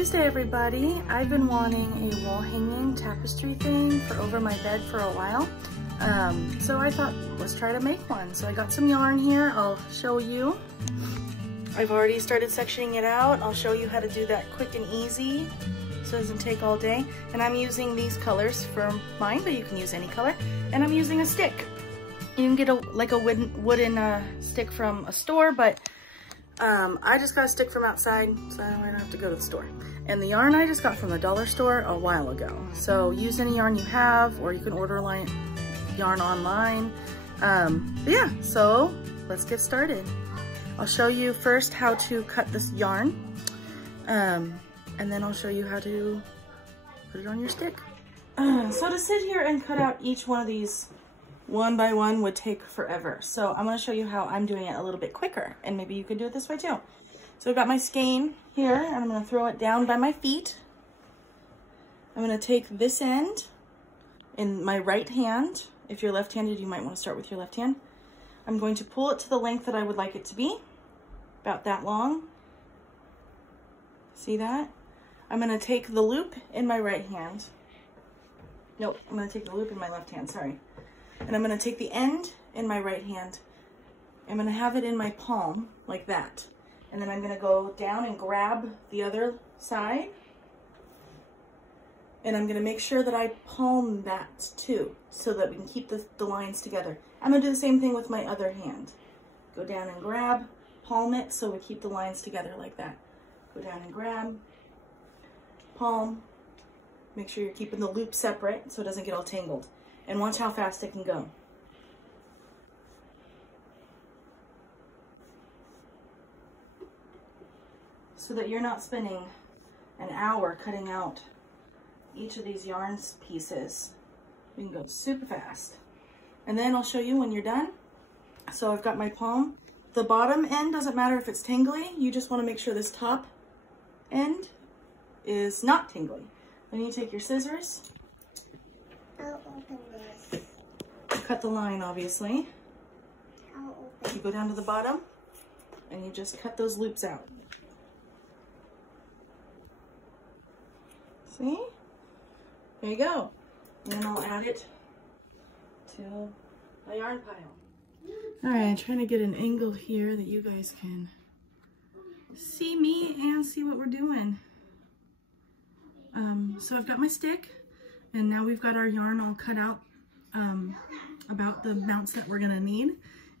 Tuesday, everybody. I've been wanting a wall hanging tapestry thing for over my bed for a while. So I thought, let's try to make one. So I got some yarn here. I'll show you. I've already started sectioning it out. I'll show you how to do that quick and easy so it doesn't take all day. And I'm using these colors for mine, but you can use any color. And I'm using a stick. You can get like a wooden stick from a store, but I just got a stick from outside, so I don't have to go to the store. And the yarn I just got from the dollar store a while ago. So use any yarn you have, or you can order yarn online. But yeah, so let's get started. I'll show you first how to cut this yarn, and then I'll show you how to put it on your stick. So to sit here and cut out each one of these one by one would take forever. So I'm going to show you how I'm doing it a little bit quicker, and maybe you can do it this way too. So I've got my skein here, and I'm going to throw it down by my feet. I'm going to take this end in my right hand. If you're left-handed, you might want to start with your left hand. I'm going to pull it to the length that I would like it to be, about that long. See that? I'm going to take the loop in my right hand. Nope, I'm going to take the loop in my left hand, sorry. And I'm going to take the end in my right hand. I'm going to have it in my palm like that. And then I'm going to go down and grab the other side. And I'm going to make sure that I palm that too, so that we can keep the lines together. I'm going to do the same thing with my other hand. Go down and grab, palm it, so we keep the lines together like that. Go down and grab, palm. Make sure you're keeping the loop separate so it doesn't get all tangled. And watch how fast it can go. So that you're not spending an hour cutting out each of these yarn pieces. We can go super fast. And then I'll show you when you're done. So I've got my palm. The bottom end doesn't matter if it's tangly. You just want to make sure this top end is not tingly. Then you take your scissors. I'll open this. Cut the line, obviously. I'll open. You go down to the bottom and you just cut those loops out. See? There you go. And then I'll add it to my yarn pile. All right, I'm trying to get an angle here that you guys can see me and see what we're doing. So I've got my stick, and now we've got our yarn all cut out about the amounts that we're gonna need.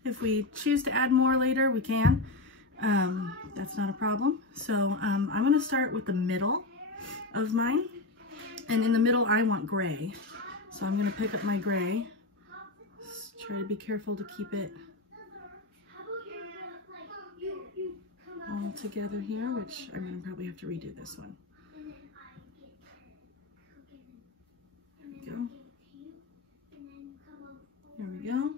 If we choose to add more later, we can. That's not a problem. So I'm gonna start with the middle of mine. And in the middle, I want gray. So I'm gonna pick up my gray. Just try to be careful to keep it all together here, which I'm gonna probably have to redo this one. There we go.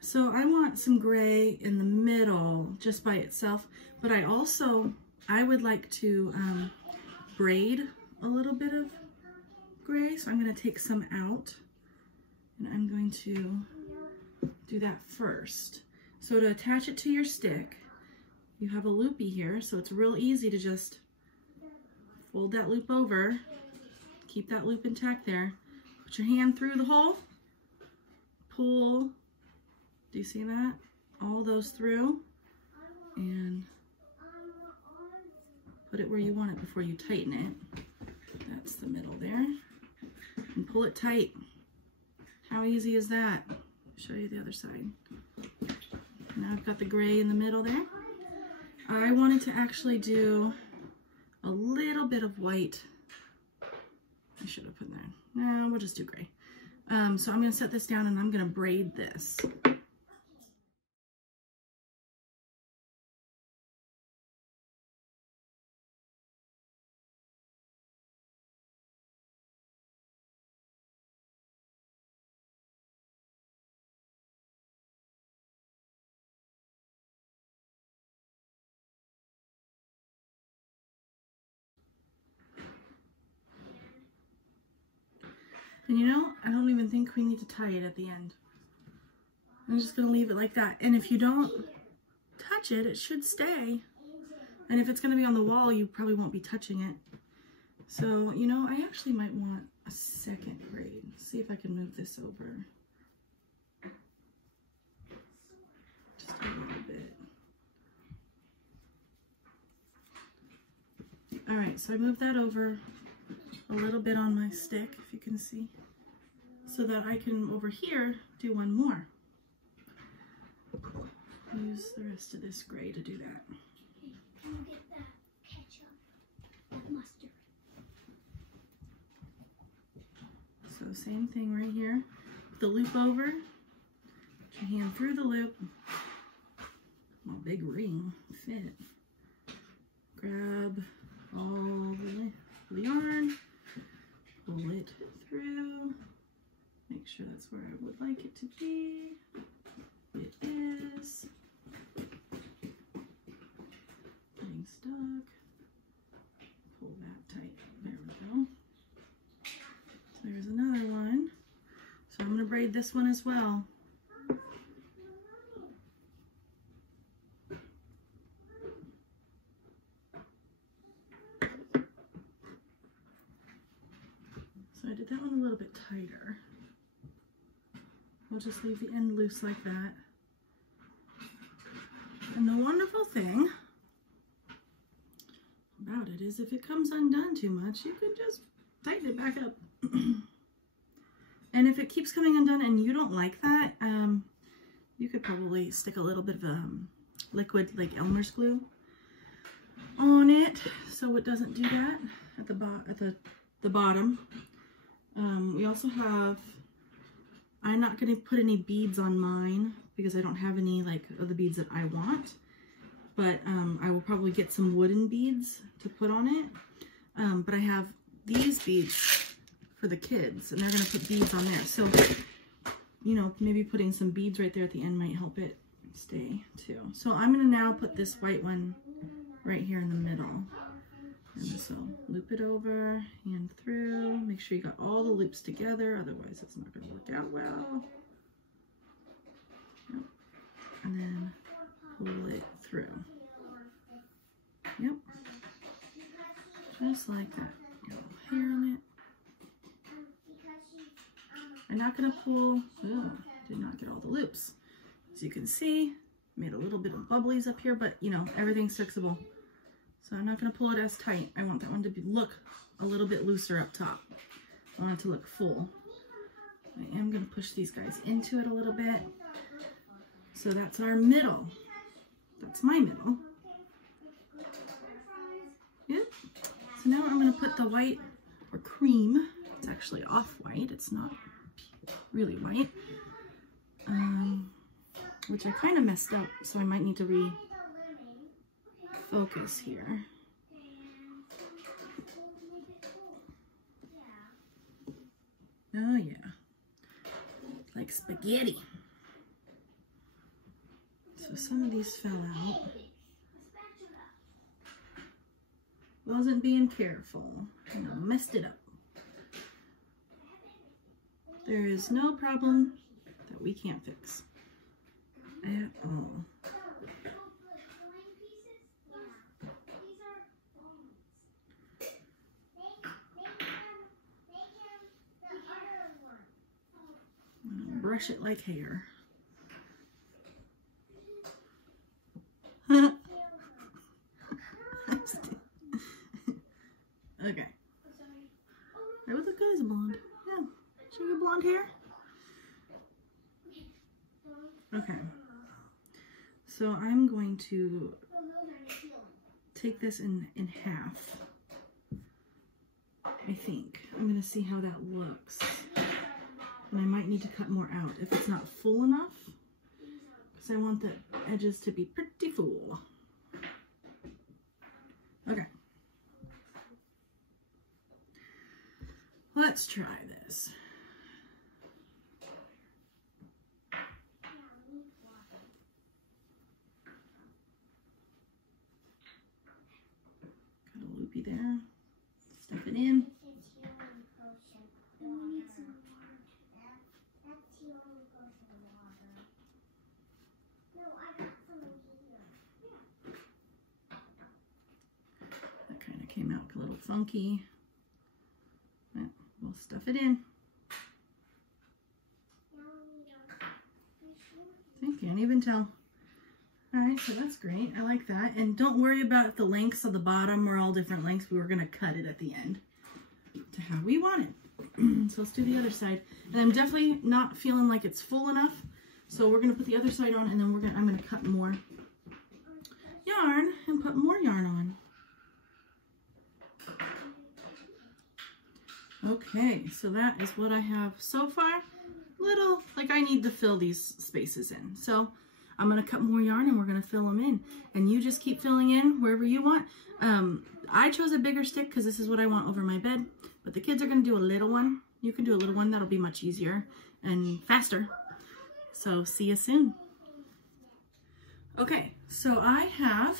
So I want some gray in the middle just by itself, but I would like to braid a little bit of gray. So I'm going to take some out, and I'm going to do that first. So to attach it to your stick, you have a loopy here, so it's real easy to just fold that loop over, keep that loop intact there, put your hand through the hole, pull, do you see that? All those through, and put it where you want it before you tighten it. That's the middle there. And pull it tight. How easy is that? I'll show you the other side. Now I've got the gray in the middle there. I wanted to actually do a little bit of white. I should have put that. No, we'll just do gray. So I'm going to set this down and I'm going to braid this. And you know, I don't even think we need to tie it at the end. I'm just going to leave it like that. And if you don't touch it, it should stay. And if it's going to be on the wall, you probably won't be touching it. So, you know, I actually might want a second braid. See if I can move this over. Just a little bit. All right, so I moved that over a little bit on my stick, if you can see, so that I can, over here, do one more. Use the rest of this gray to do that. Can you get that ketchup, that mustard? So same thing right here. Put the loop over, put your hand through the loop. My big ring fit. Grab all the yarn, pull it through, make sure that's where I would like it to be. It is. Getting stuck. Pull that tight. There we go. So there's another one. So I'm going to braid this one as well. So I did that one a little bit tighter. We'll just leave the end loose like that. And the wonderful thing about it is if it comes undone too much, you can just tighten it back up. And if it keeps coming undone and you don't like that, you could probably stick a little bit of liquid like Elmer's glue on it so it doesn't do that at the bottom. We also have, I'm not going to put any beads on mine because I don't have any like of the beads that I want, but I will probably get some wooden beads to put on it. But I have these beads for the kids and they're going to put beads on there. So, you know, maybe putting some beads right there at the end might help it stay too. So I'm going to now put this white one right here in the middle. And so loop it over, hand through, make sure you got all the loops together, otherwise it's not going to work out well. Yep. And then pull it through. Yep. Just like that. Get a little hair on it. I'm not going to pull, oh, did not get all the loops. As you can see, made a little bit of bubblies up here, but you know, everything's fixable. So I'm not going to pull it as tight. I want that one to look a little bit looser up top. I want it to look full. I am going to push these guys into it a little bit. So that's our middle. That's my middle. Yep. So now I'm going to put the white or cream. It's actually off-white. It's not really white. Which I kind of messed up, so I might need to focus here. Oh yeah, like spaghetti. So some of these fell out. Wasn't being careful and I messed it up. There is no problem that we can't fix at all. Brush it like hair. Okay. I would look good as a blonde. Yeah. Should we get blonde hair? Okay. So I'm going to take this in half. I think. I'm going to see how that looks. And I might need to cut more out if it's not full enough, because I want the edges to be pretty full. Okay. Let's try this. Got a loopy there. Stuff it in. came out a little funky. Well, we'll stuff it in. I can't even tell. All right, so that's great. I like that. And don't worry about if the lengths of the bottom are all different lengths. We were going to cut it at the end to how we want it. So let's do the other side. And I'm definitely not feeling like it's full enough. So we're going to put the other side on, and then I'm going to cut more yarn and put more yarn on. Okay, so that is what I have so far. Little, like I need to fill these spaces in. So I'm going to cut more yarn and we're going to fill them in. And you just keep filling in wherever you want. I chose a bigger stick because this is what I want over my bed. But the kids are going to do a little one. You can do a little one. That'll be much easier and faster. So see you soon. Okay, so I have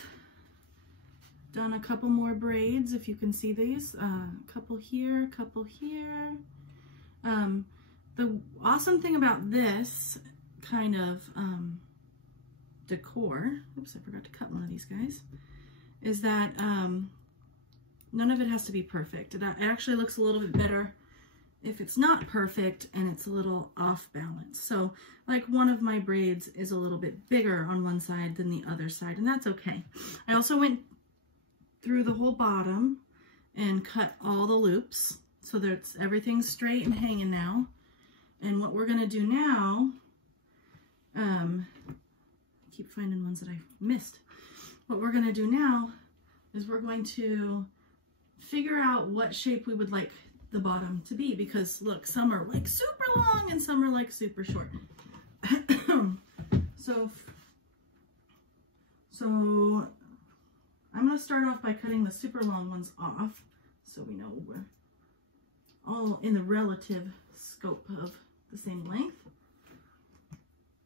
done a couple more braids, if you can see these. Couple here, couple here. The awesome thing about this kind of decor, oops, I forgot to cut one of these guys, is that none of it has to be perfect. It actually looks a little bit better if it's not perfect and it's a little off balance. So like one of my braids is a little bit bigger on one side than the other side, and that's okay. I also went through the whole bottom and cut all the loops so that everything's straight and hanging now. And what we're gonna do now, I keep finding ones that I missed. What we're gonna do now is we're going to figure out what shape we would like the bottom to be, because look, some are like super long and some are like super short. So I'm gonna start off by cutting the super long ones off so we know we're all in the relative scope of the same length.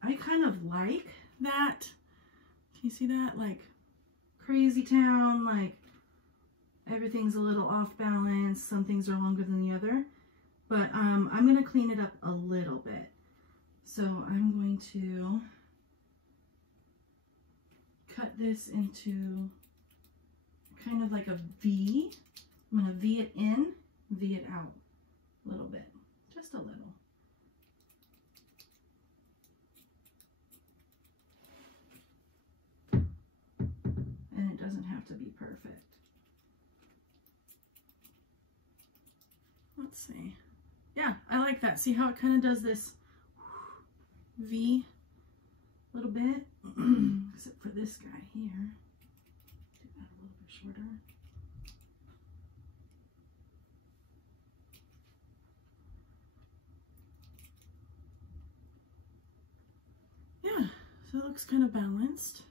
I kind of like that. Can you see that? Like crazy town, like everything's a little off balance. Some things are longer than the other, but I'm going to clean it up a little bit. So I'm going to cut this into kind of like a V. I'm going to V it in, V it out a little bit, just a little. And it doesn't have to be perfect. Let's see. Yeah, I like that. See how it kind of does this V a little bit? Except for this guy here. Do that a little bit shorter. Yeah, so it looks kind of balanced.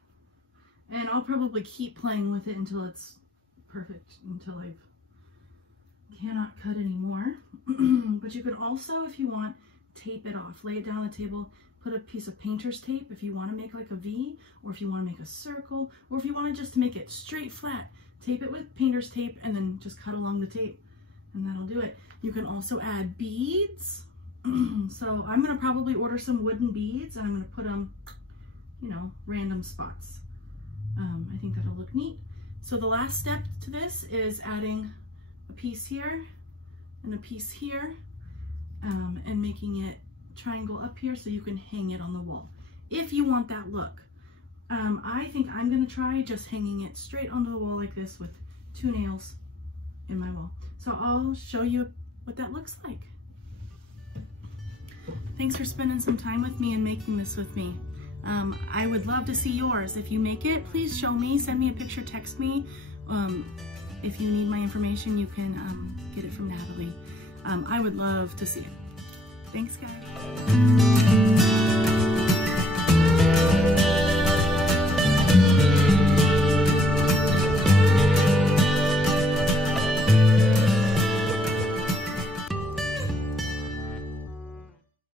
And I'll probably keep playing with it until it's perfect, until I cannot cut anymore. But you could also, if you want, tape it off. Lay it down on the table, put a piece of painter's tape if you want to make like a V, or if you want to make a circle, or if you want to just make it straight flat, tape it with painter's tape and then just cut along the tape, and that'll do it. You can also add beads. So I'm going to probably order some wooden beads, and I'm going to put them, you know, random spots. I think that'll look neat. So the last step to this is adding a piece here and a piece here, and making it triangle up here so you can hang it on the wall if you want that look. I think I'm gonna try just hanging it straight onto the wall like this with 2 nails in my wall. So I'll show you what that looks like. Thanks for spending some time with me and making this with me. I would love to see yours. If you make it, please show me, send me a picture, text me. If you need my information, you can get it from Natalie. I would love to see it. Thanks, guys.